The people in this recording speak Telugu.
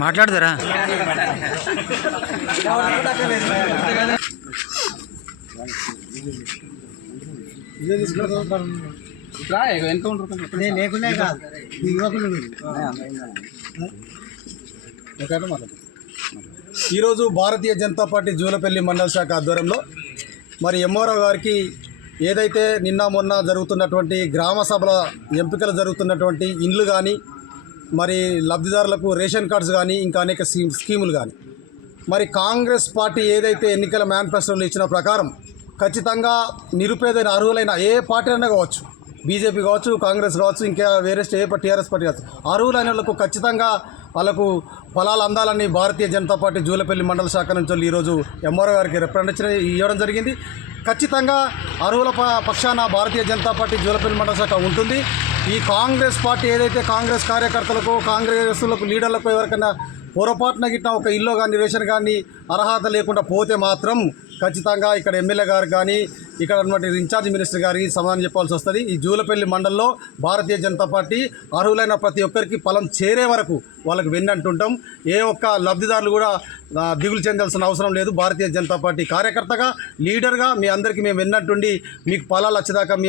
మాట్లాడతారా? లేకుండా కాదు. ఈరోజు భారతీయ జనతా పార్టీ జూలపల్లి మండల శాఖ ఆధ్వర్యంలో మరి ఎంఆర్ఓ గారికి ఏదైతే నిన్న మొన్న జరుగుతున్నటువంటి గ్రామ సభల ఎంపికలు జరుగుతున్నటువంటి ఇండ్లు కానీ మరి లబ్ధిదారులకు రేషన్ కార్డ్స్ కానీ ఇంకా అనేక స్కీమ్ స్కీములు కానీ. మరి కాంగ్రెస్ పార్టీ ఏదైతే ఎన్నికల మేనిఫెస్టోలు ఇచ్చిన ప్రకారం ఖచ్చితంగా నిరుపేదైన అర్హులైన ఏ పార్టీ అయినా కావచ్చు బీజేపీ కావచ్చు కాంగ్రెస్ కావచ్చు ఇంకా వేరే ఏ టీఆర్ఎస్ పార్టీ కావచ్చు అర్హులైన వాళ్ళకు ఖచ్చితంగా వాళ్ళకు పొలాలు అందాలని భారతీయ జనతా పార్టీ జూలపల్లి మండల శాఖ నుంచి వాళ్ళు ఈరోజు ఎంఆర్ఓ గారికి రిప్రజెంటేషన్ ఇవ్వడం జరిగింది. ఖచ్చితంగా అర్హుల ప- పక్షాన భారతీయ జనతా పార్టీ జూలపల్లి మండల శాఖ ఉంటుంది. ఈ కాంగ్రెస్ పార్టీ ఏదైతే కాంగ్రెస్ కార్యకర్తలకు కాంగ్రెస్లకు లీడర్లకు ఎవరికైనా పొరపాటున గిట్టిన ఒక ఇల్లు కానీ రేషన్ కానీ అర్హత లేకుండా పోతే మాత్రం ఖచ్చితంగా ఇక్కడ ఎమ్మెల్యే గారు కానీ ఇక్కడ ఉన్నటువంటి ఇన్ఛార్జ్ మినిస్టర్ గారికి సమాధానం చెప్పాల్సి వస్తుంది. ఈ జూలపల్లి మండలంలో భారతీయ జనతా పార్టీ అర్హులైన ప్రతి ఒక్కరికి ఫలం చేరే వరకు వాళ్ళకి వెన్నంటుంటాం ఏ ఒక్క లబ్ధిదారులు కూడా దిగులు చెందాల్సిన అవసరం లేదు. భారతీయ జనతా పార్టీ కార్యకర్తగా లీడర్గా మీ అందరికీ మేము వెన్నంటుండి మీకు ఫలాలు వచ్చేదాకా మీ